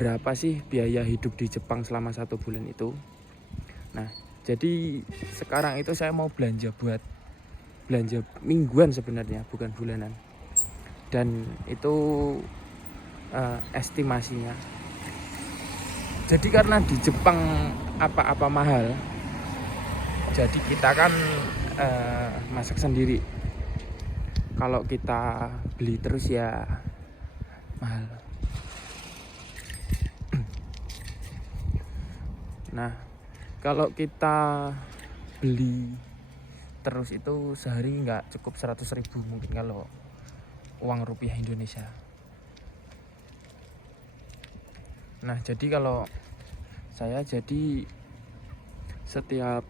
berapa sih biaya hidup di Jepang selama 1 bulan itu. Nah, jadi sekarang itu saya mau belanja mingguan sebenarnya, bukan bulanan. Dan itu estimasinya. Jadi karena di Jepang apa-apa mahal, jadi kita kan masak sendiri. Kalau kita beli terus ya mahal. Nah, kalau kita beli terus itu sehari nggak cukup 100.000 mungkin kalau uang rupiah Indonesia. Nah, jadi kalau saya setiap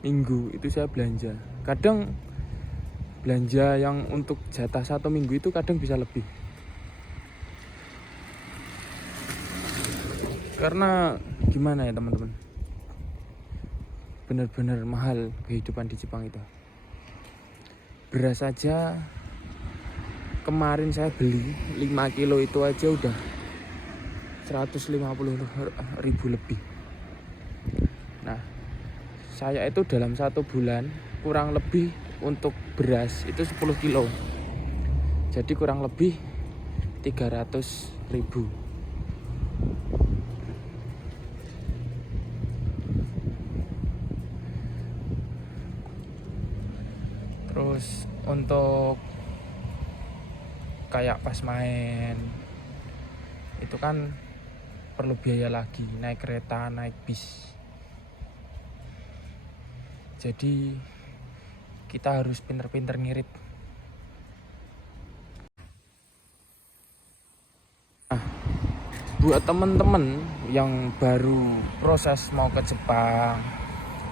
minggu itu saya belanja. Kadang belanja yang untuk jatah 1 minggu itu kadang bisa lebih. Karena gimana ya teman-teman, benar-benar mahal kehidupan di Jepang itu. Beras aja kemarin saya beli 5 kilo itu aja udah 150.000 lebih. Nah, saya itu dalam 1 bulan kurang lebih untuk beras itu 10 kilo. Jadi kurang lebih 300.000. Terus untuk kayak pas main itu kan perlu biaya lagi, naik kereta, naik bis. Jadi kita harus pinter-pinter ngirit. Nah, buat temen-temen yang baru proses mau ke Jepang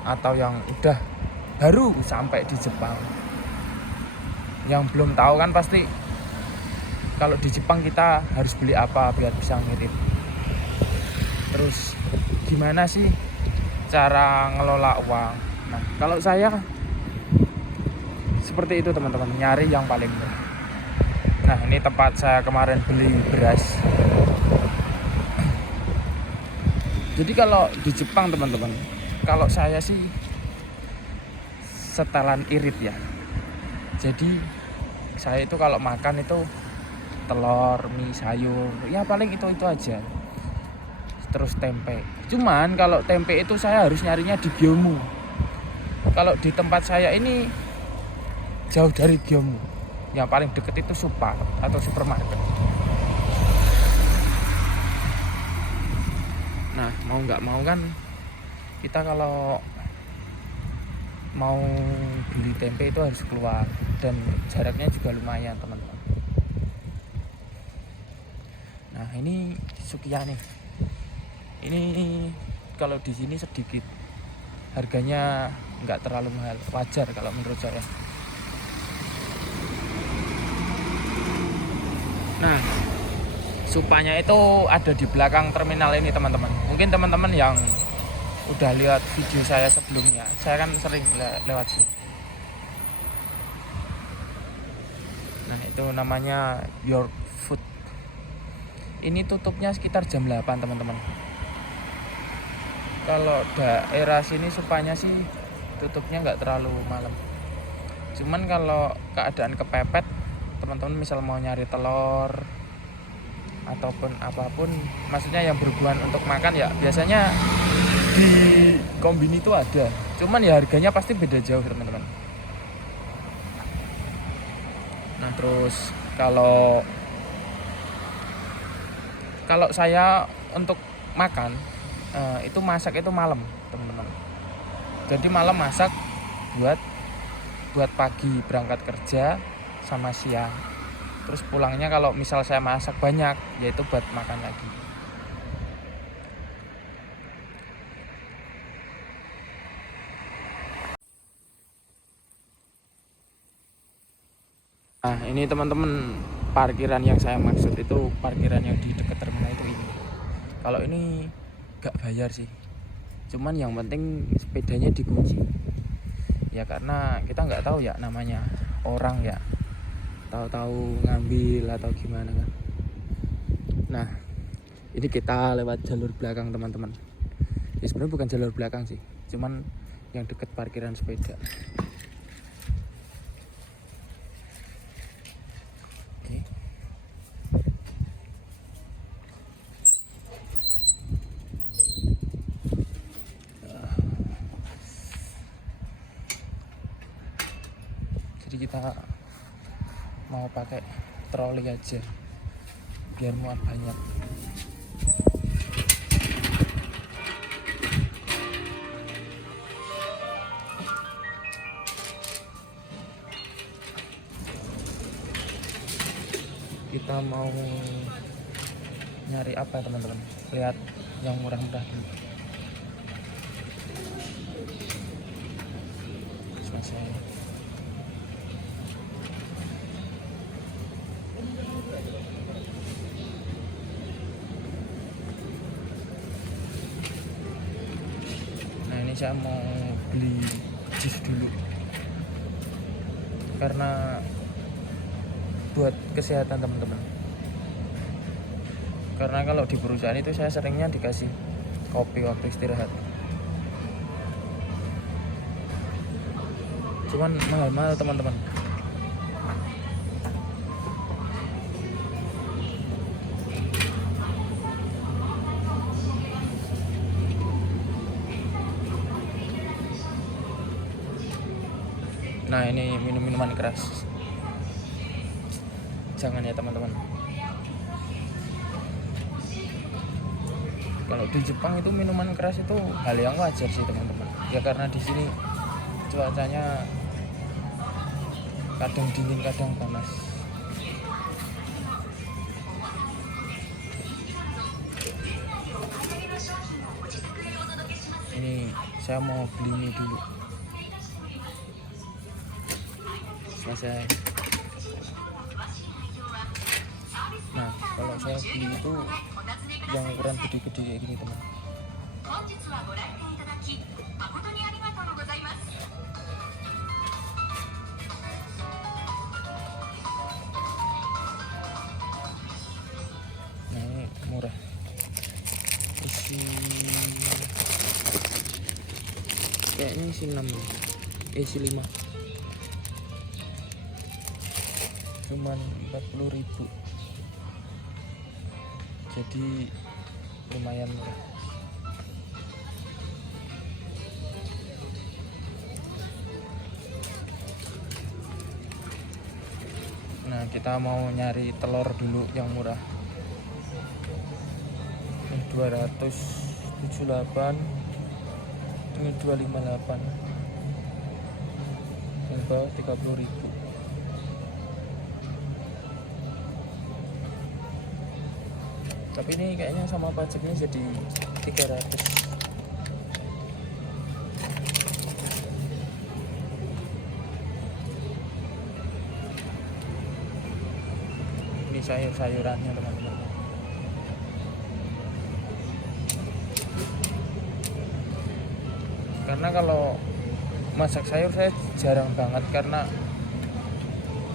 atau yang udah baru sampai di Jepang, yang belum tahu kan pasti kalau di Jepang kita harus beli apa biar bisa ngirit. Terus gimana sih cara ngelola uang? Nah, kalau saya seperti itu teman-teman, nyari yang paling murah. Nah, ini tempat saya kemarin beli beras. Jadi kalau di Jepang teman-teman, kalau saya sih setelan irit ya. Jadi saya itu kalau makan itu telur, mie, sayur, ya paling itu aja. Terus tempe. Cuman kalau tempe itu saya harus nyarinya di Gyomu. Kalau di tempat saya ini jauh dari Gyomu. Yang paling deket itu Super atau supermarket. Nah, mau nggak mau kan kita kalau mau beli tempe itu harus keluar dan jaraknya juga lumayan teman-teman. Nah, ini Sukiya nih. Ini kalau di sini sedikit harganya nggak terlalu mahal, wajar kalau menurut saya. Nah, supanya itu ada di belakang terminal ini teman-teman. Mungkin teman-teman yang udah lihat video saya sebelumnya, saya kan sering lewat sini. Nah, itu namanya York Food. Ini tutupnya sekitar jam 8 teman-teman. Kalau daerah sini supanya sih tutupnya nggak terlalu malam. Cuman kalau keadaan kepepet, teman-teman misal mau nyari telur ataupun apapun, maksudnya yang berhubungan untuk makan ya biasanya di kombini itu ada. Cuman ya harganya pasti beda jauh teman-teman. Nah, terus kalau saya untuk makan itu masak itu malam teman-teman. Jadi malam masak buat pagi berangkat kerja sama siang. Terus pulangnya kalau misal saya masak banyak, yaitu buat makan lagi. Nah, ini teman-teman, parkiran yang saya maksud itu parkiran yang di dekat terminal itu ini. Kalau ini gak bayar sih, cuman yang penting sepedanya dikunci ya, karena kita nggak tahu ya namanya orang ya, tahu-tahu ngambil atau gimana kan. Nah, Ini kita lewat jalur belakang teman-teman. Ya sebenarnya bukan jalur belakang sih, cuman yang dekat parkiran sepeda. Oke. Jadi kita mau pakai troli aja biar muat banyak. Kita mau nyari apa teman-teman? Lihat yang murah-murah dulu. Selesai. Nah ini saya mau beli jus dulu karena buat kesehatan teman-teman. Karena kalau di perusahaan itu saya seringnya dikasih kopi waktu istirahat. Cuman mahal-mahal teman-teman. Nah ini minuman keras, jangan ya teman-teman. Kalau di Jepang itu minuman keras itu hal yang wajar sih teman-teman. Ya karena di sini cuacanya kadang dingin kadang panas. Ini saya mau beli ini dulu. Selesai. Nah kalau saya beli itu yang ukuran gede-gede kayak gini teman. Nah ini murah, kayaknya isi 6 isi 5 cuman 40.000, jadi lumayan murah. Nah kita mau nyari telur dulu yang murah. Ini 278, ini 258, yang bawah 30.000. Tapi ini kayaknya sama pajaknya jadi 300. Ini sayur-sayurannya teman-teman. Karena kalau masak sayur saya jarang banget, karena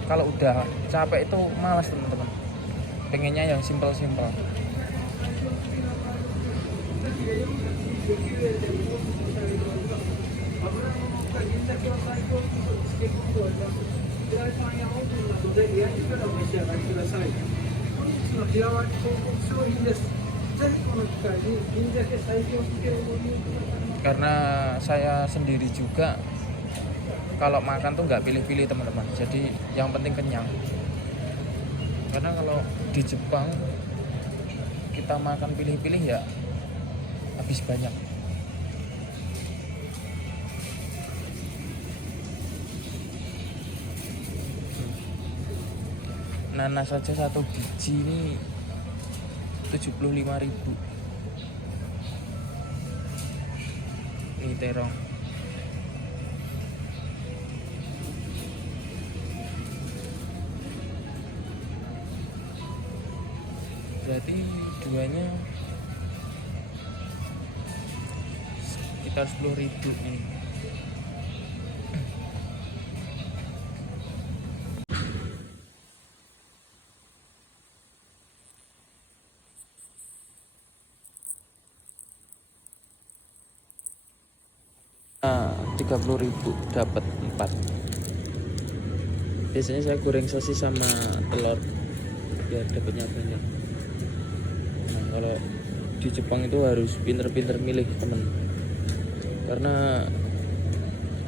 kalau udah capek itu malas teman-teman. Pengennya yang simpel-simpel. Karena saya sendiri juga kalau makan tuh nggak pilih-pilih teman-teman, jadi yang penting kenyang. Karena kalau di Jepang kita makan pilih-pilih ya habis banyak. Nanas saja satu biji ini 75.000. Ini terong. Berarti duanya sekitar 10.000 nih. 30.000 dapat 4. Biasanya saya goreng sosis sama telur biar dapatnya banyak. Nah, kalau di Jepang itu harus pinter-pinter milih temen, karena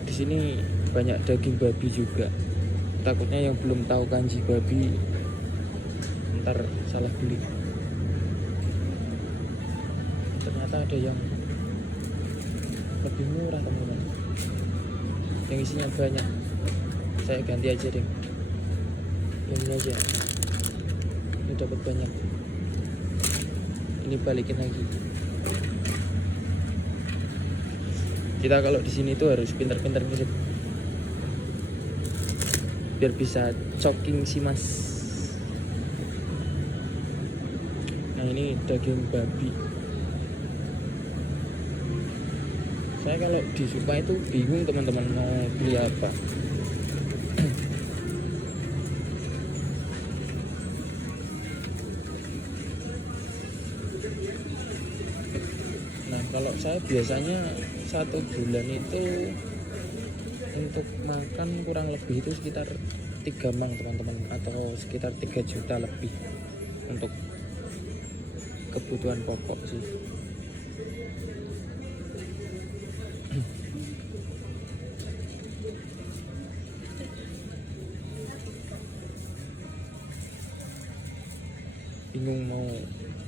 di sini banyak daging babi juga. Takutnya yang belum tahu kanji babi ntar salah beli. Ternyata ada yang lebih murah teman-teman, yang isinya banyak. Saya ganti aja deh, yang ini aja, ini dapat banyak, ini balikin lagi. Kita kalau di sini tuh harus pintar-pintar mirip biar bisa choking si mas. Nah, ini daging babi. Saya kalau di Supa itu bingung teman-teman mau beli apa. Nah, kalau saya biasanya 1 bulan itu untuk makan kurang lebih itu sekitar 3 mang teman-teman, atau sekitar 3 juta lebih untuk kebutuhan pokok sih. Bingung mau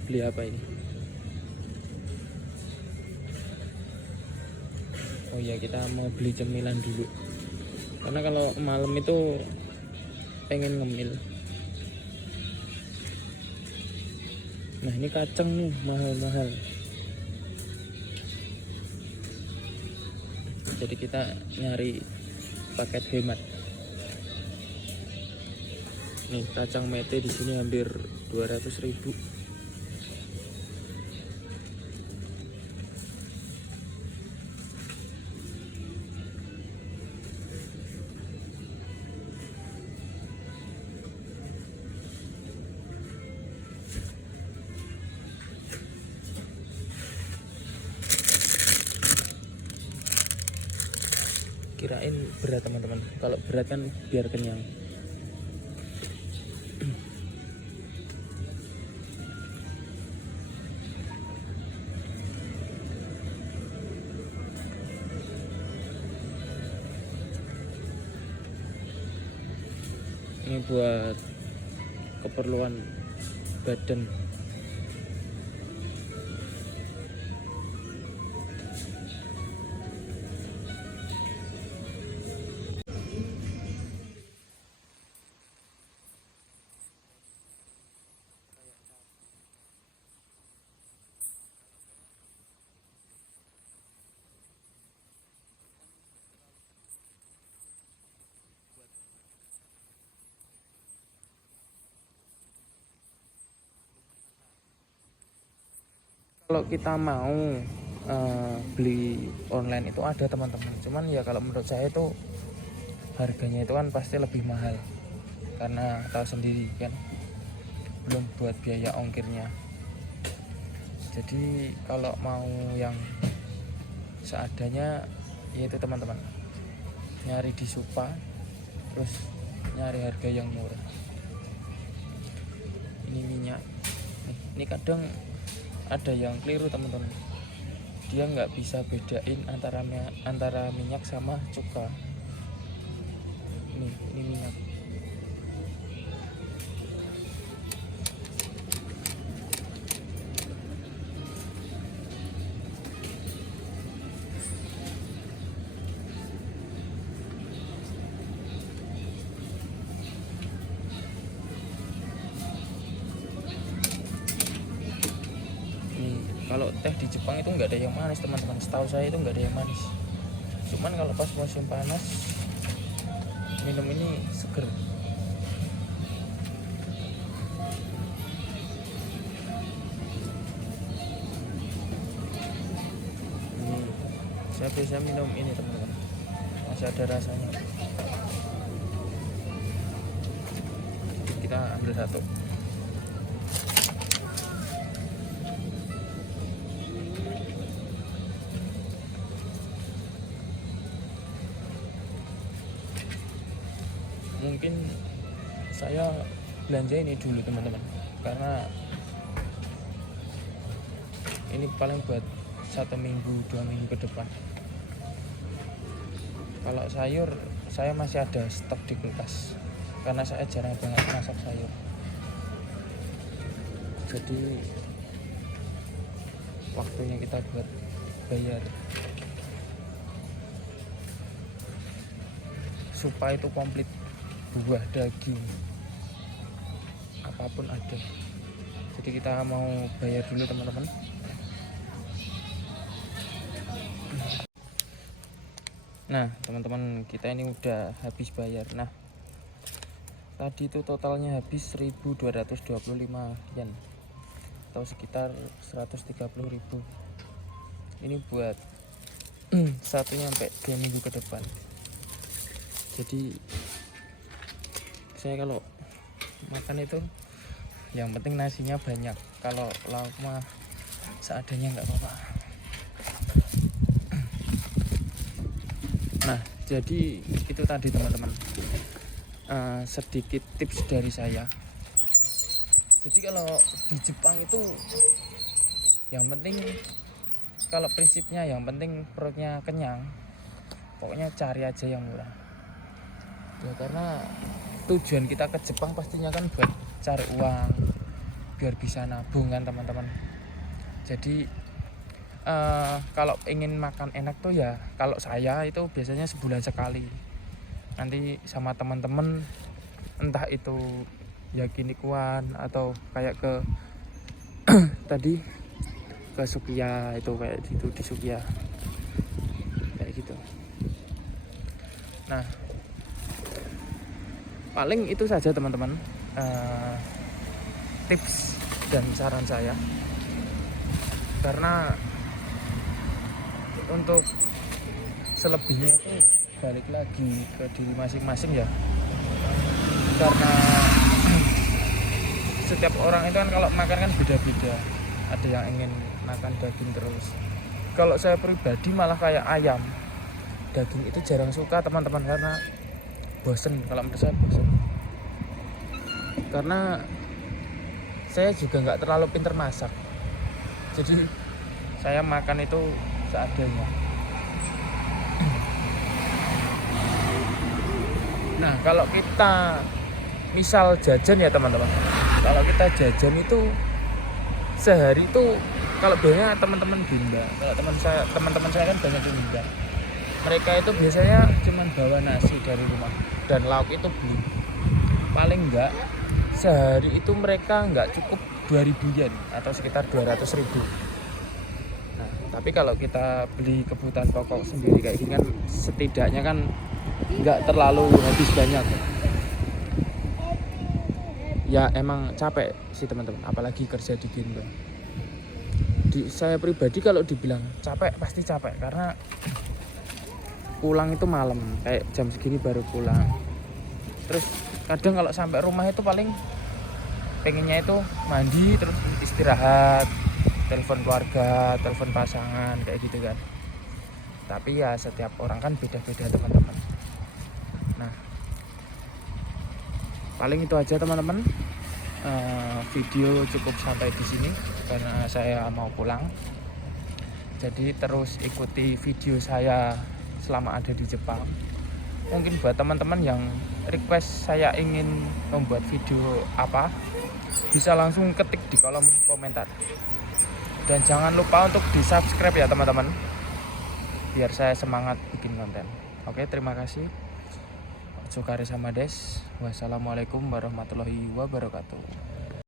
beli apa ini. Oh iya, kita mau beli cemilan dulu, karena kalau malam itu pengen ngemil. Nah, ini kacang nih mahal-mahal, jadi kita nyari paket hemat. Nih, kacang mete di sini hampir 200.000. Kirain berat teman-teman, kalau berat kan biar kenyang. Ini buat keperluan badan. Kalau kita mau beli online itu ada teman-teman, cuman ya kalau menurut saya itu harganya itu kan pasti lebih mahal, karena tahu sendiri kan, belum buat biaya ongkirnya. Jadi kalau mau yang seadanya, yaitu teman-teman nyari di Supa, terus nyari harga yang murah. Ini minyak, ini kadang ada yang keliru teman-teman, dia nggak bisa bedain antara minyak sama cuka. Ini minyak. Kalau teh di Jepang itu nggak ada yang manis teman-teman, setahu saya itu nggak ada yang manis. Cuman kalau pas musim panas minum ini seger. Saya biasa minum ini teman-teman, masih ada rasanya. Kita ambil satu. mungkin saya belanja ini dulu teman-teman, karena ini paling buat 1 minggu 2 minggu ke depan. Kalau sayur saya masih ada stok di kulkas, karena saya jarang banget masak sayur. Jadi waktunya kita buat bayar. Supaya itu komplit, buah, daging, apapun ada. Jadi kita mau bayar dulu teman-teman. Nah teman-teman, kita ini udah habis bayar. Nah tadi itu totalnya habis 1.225 yen atau sekitar 130.000. Ini buat 1 sampai 2 minggu ke depan. Jadi saya kalau makan itu yang penting nasinya banyak, kalau lauk mah seadanya nggak apa-apa. Nah jadi itu tadi teman-teman, sedikit tips dari saya. Jadi kalau di Jepang itu yang penting, kalau prinsipnya yang penting perutnya kenyang, pokoknya cari aja yang murah ya, karena tujuan kita ke Jepang pastinya kan buat cari uang biar bisa nabung kan teman-teman. Jadi kalau ingin makan enak tuh ya, kalau saya itu biasanya sebulan sekali, nanti sama teman-teman, entah itu Yakinikuan atau kayak ke tadi ke Sukiya, itu kayak gitu di Sukiya kayak gitu. Nah paling itu saja teman-teman, tips dan saran saya, karena untuk selebihnya itu balik lagi ke diri masing-masing ya, karena setiap orang itu kan kalau makan kan beda-beda. Ada yang ingin makan daging terus. Kalau saya pribadi malah kayak ayam, daging itu jarang suka teman-teman, karena bosen. Kalau menurut saya bosen, karena saya juga nggak terlalu pinter masak, jadi saya makan itu seadanya. Nah kalau kita misal jajan ya teman-teman, kalau kita jajan itu sehari itu, kalau biasanya teman-teman Bunda, kalau teman-teman saya kan banyak yang Bunda, mereka itu biasanya cuma bawa nasi dari rumah dan lauk itu beli. Paling enggak sehari itu mereka enggak cukup 2.000 yen atau sekitar 200.000. Nah, tapi kalau kita beli kebutuhan pokok sendiri kayak gini kan setidaknya kan enggak terlalu habis banyak. Ya emang capek sih teman-teman, apalagi kerja di Ginza. Saya pribadi kalau dibilang capek pasti capek, karena pulang itu malam, kayak jam segini baru pulang. Terus kadang kalau sampai rumah itu paling pengennya itu mandi terus istirahat, telepon keluarga, telepon pasangan kayak gitu kan. Tapi ya setiap orang kan beda-beda teman-teman. Nah paling itu aja teman-teman, video cukup sampai di sini karena saya mau pulang. Jadi terus ikuti video saya selama ada di Jepang. Mungkin buat teman-teman yang request saya ingin membuat video apa, bisa langsung ketik di kolom komentar. Dan jangan lupa untuk di subscribe ya teman-teman, biar saya semangat bikin konten. Oke, terima kasih. Sukare sama des. Wassalamualaikum warahmatullahi wabarakatuh.